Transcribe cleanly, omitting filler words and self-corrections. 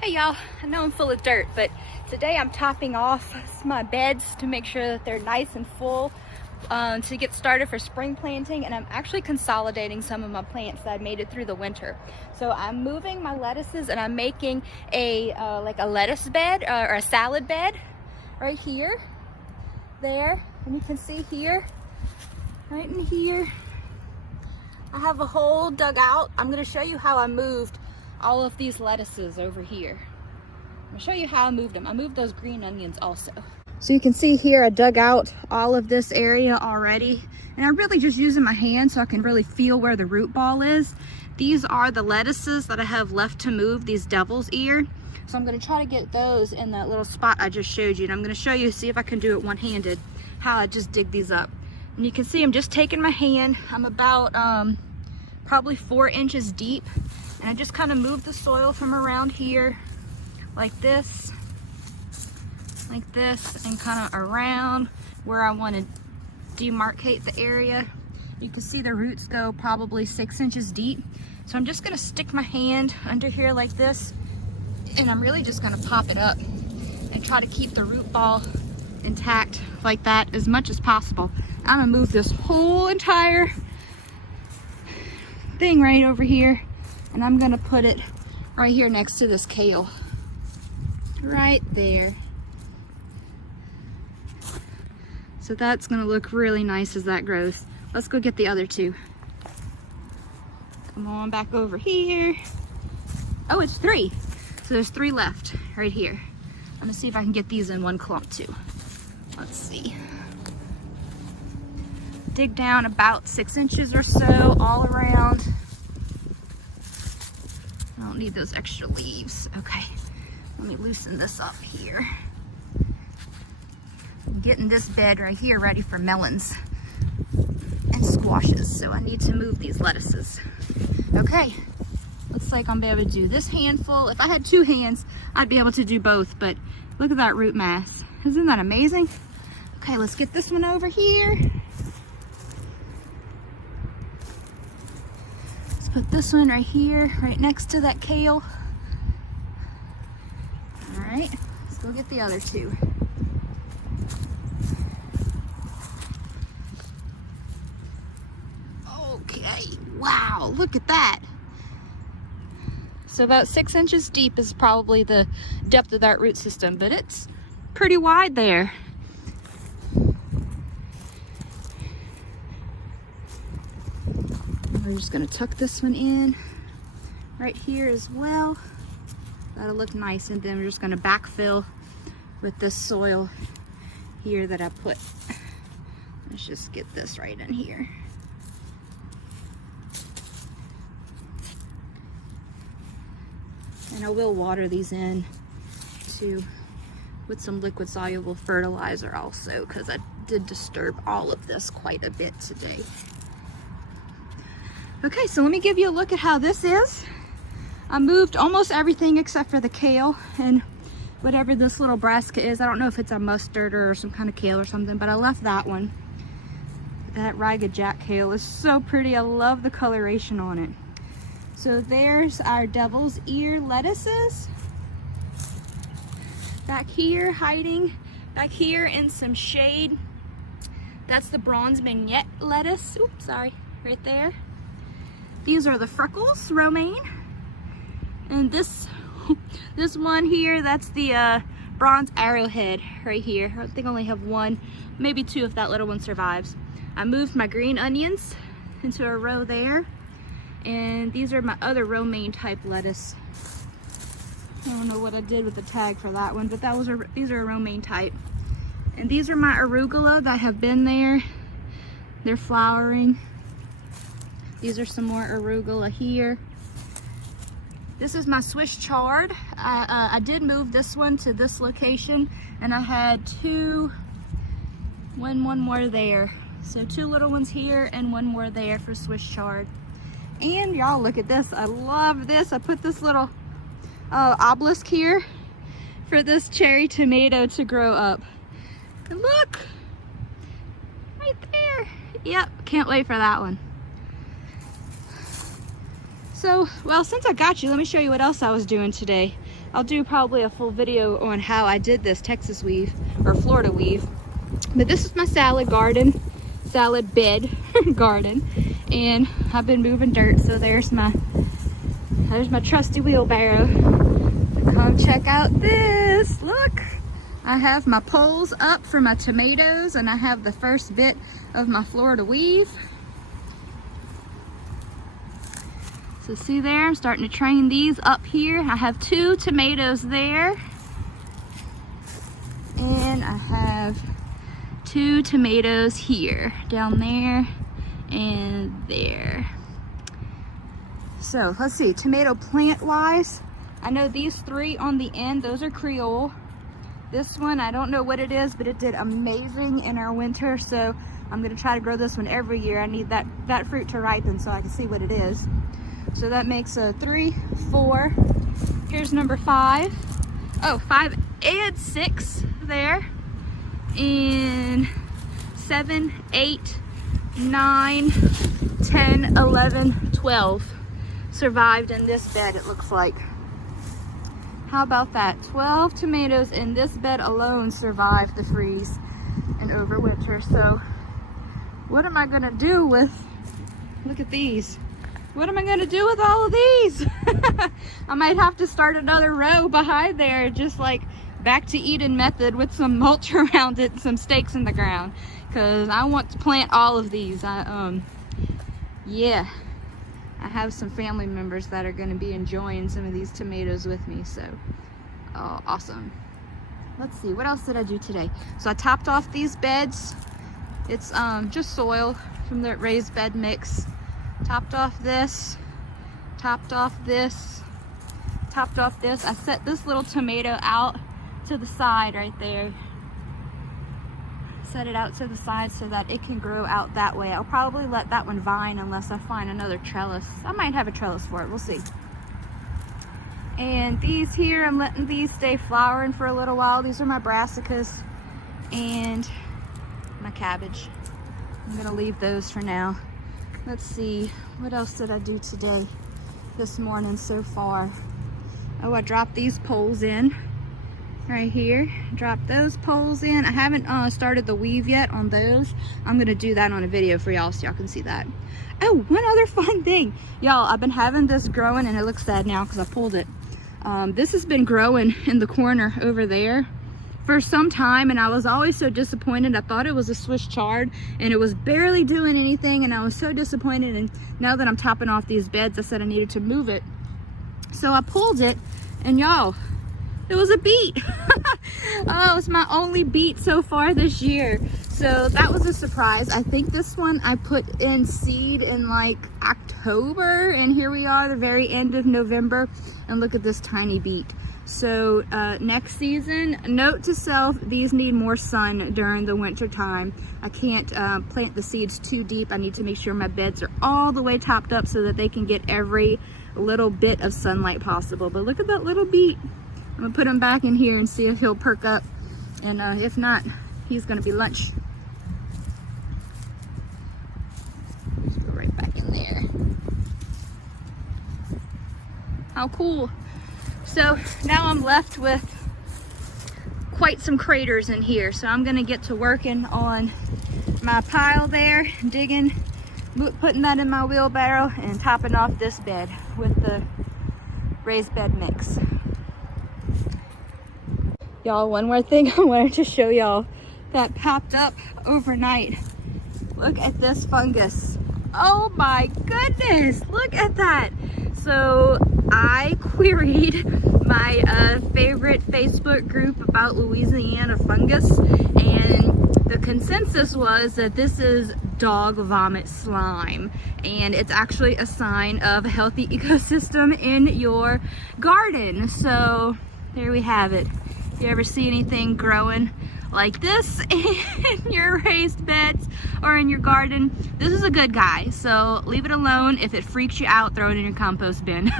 Hey y'all, I know I'm full of dirt, but today I'm topping off my beds to make sure that they're nice and full to get started for spring planting, and I'm actually consolidating some of my plants that I made it through the winter. So I'm moving my lettuces and I'm making a like a lettuce bed or a salad bed right here, there, and you can see here, right in here, I have a hole dug out. I'm going to show you how I moved all of these lettuces over here. I'm gonna show you how I moved them. I moved those green onions also. So you can see here I dug out all of this area already, and I'm really just using my hand so I can really feel where the root ball is. These are the lettuces that I have left to move, these devil's ear. So I'm gonna try to get those in that little spot I just showed you, and I'm gonna show you, see if I can do it one-handed, how I just dig these up. And you can see I'm just taking my hand. I'm about probably 4 inches deep. And I just kind of move the soil from around here like this, and kind of around where I want to demarcate the area. You can see the roots go probably 6 inches deep. So I'm just going to stick my hand under here like this, and I'm really just going to pop it up and try to keep the root ball intact like that as much as possible. I'm going to move this whole entire thing right over here. And I'm gonna put it right here next to this kale. Right there. So that's gonna look really nice as that grows. Let's go get the other two. Come on back over here. Oh, it's 3. So there's 3 left right here. I'm gonna see if I can get these in one clump too. Let's see. Dig down about 6 inches or so all around. I don't need those extra leaves. Okay, let me loosen this up here. I'm getting this bed right here ready for melons and squashes, so I need to move these lettuces. Okay, looks like I'm able to do this handful. If I had 2 hands, I'd be able to do both, but look at that root mass. Isn't that amazing? Okay, let's get this one over here. Put this one right here, right next to that kale. All right, let's go get the other 2. Okay, wow, look at that. So about 6 inches deep is probably the depth of that root system, but it's pretty wide there. We're just gonna tuck this one in right here as well. That'll look nice, and then we're just gonna backfill with this soil here that I put. Let's just get this right in here. And I will water these in too with some liquid soluble fertilizer also, because I did disturb all of this quite a bit today. Okay, so let me give you a look at how this is. I moved almost everything except for the kale and whatever this little brassica is. I don't know if it's a mustard or some kind of kale or something, but I left that one. That ragged jack kale is so pretty. I love the coloration on it. So there's our devil's ear lettuces. Back here, hiding back here in some shade. That's the bronze mignonette lettuce. Oops, sorry, right there. These are the freckles romaine, and this one here, that's the bronze arrowhead right here. I think I only have 1, maybe 2 if that little one survives. I moved my green onions into a row there, and these are my other romaine type lettuce. I don't know what I did with the tag for that one, but these are a romaine type. And these are my arugula that have been there. They're flowering. These are some more arugula here. This is my Swiss chard. I did move this one to this location, and I had 2, one more there. So 2 little ones here and 1 more there for Swiss chard. And y'all look at this. I love this. I put this little obelisk here for this cherry tomato to grow up. And look, right there. Yep, can't wait for that one. So, well, since I got you, let me show you what else I was doing today. I'll do probably a full video on how I did this Texas weave or Florida weave. But this is my salad garden, salad bed garden, and I've been moving dirt, so there's my trusty wheelbarrow. Come check out this. Look, I have my poles up for my tomatoes, and I have the first bit of my Florida weave. So see there, I'm starting to train these up here. I have 2 tomatoes there, and I have 2 tomatoes here, down there and there. So let's see, tomato plant wise, I know these 3 on the end, those are Creole. This one, I don't know what it is, but it did amazing in our winter, so I'm gonna try to grow this one every year. I need that fruit to ripen so I can see what it is. So that makes a 3, 4. Here's number 5. Oh, 5 and 6 there. And 7, 8, 9, 10, 11, 12 survived in this bed, it looks like. How about that? 12 tomatoes in this bed alone survived the freeze and overwinter. So what am I gonna do with, look at these. What am I gonna do with all of these? I might have to start another row behind there, just like back to Eden method with some mulch around it and some stakes in the ground, because I want to plant all of these. Yeah, I have some family members that are going to be enjoying some of these tomatoes with me, so awesome. Let's see, what else did I do today? So I topped off these beds. It's just soil from the raised bed mix. Topped off this, topped off this, topped off this. I set this little tomato out to the side right there. Set it out to the side so that it can grow out that way. I'll probably let that one vine unless I find another trellis. I might have a trellis for it, we'll see. And these here, I'm letting these stay flowering for a little while. These are my brassicas and my cabbage. I'm gonna leave those for now. Let's see, what else did I do today, this morning so far? Oh, I dropped these poles in right here. Drop those poles in. I haven't started the weave yet on those. I'm gonna do that on a video for y'all so y'all can see that. Oh, one other fun thing. Y'all, I've been having this growing, and it looks sad now because I pulled it. This has been growing in the corner over there for some time, and I was always so disappointed. I thought it was a Swiss chard and it was barely doing anything, and I was so disappointed. And now that I'm topping off these beds, I said I needed to move it. So I pulled it, and y'all, it was a beet. Oh, it's my only beet so far this year. So that was a surprise. I think this one I put in seed in like October, and here we are the very end of November, and look at this tiny beet. So next season, note to self, these need more sun during the winter time. I can't plant the seeds too deep. I need to make sure my beds are all the way topped up so that they can get every little bit of sunlight possible. But look at that little beet. I'm gonna put him back in here and see if he'll perk up. And if not, he's gonna be lunch. Just go right back in there. How cool. So now I'm left with quite some craters in here. So I'm gonna get to working on my pile there, digging, putting that in my wheelbarrow and topping off this bed with the raised bed mix. Y'all, one more thing I wanted to show y'all that popped up overnight. Look at this fungus. Oh my goodness, look at that. So I queried my favorite Facebook group about Louisiana fungus, and the consensus was that this is dog vomit slime, and it's actually a sign of a healthy ecosystem in your garden. So there we have it. If you ever see anything growing like this in your raised beds or in your garden, this is a good guy. So leave it alone. If it freaks you out, throw it in your compost bin.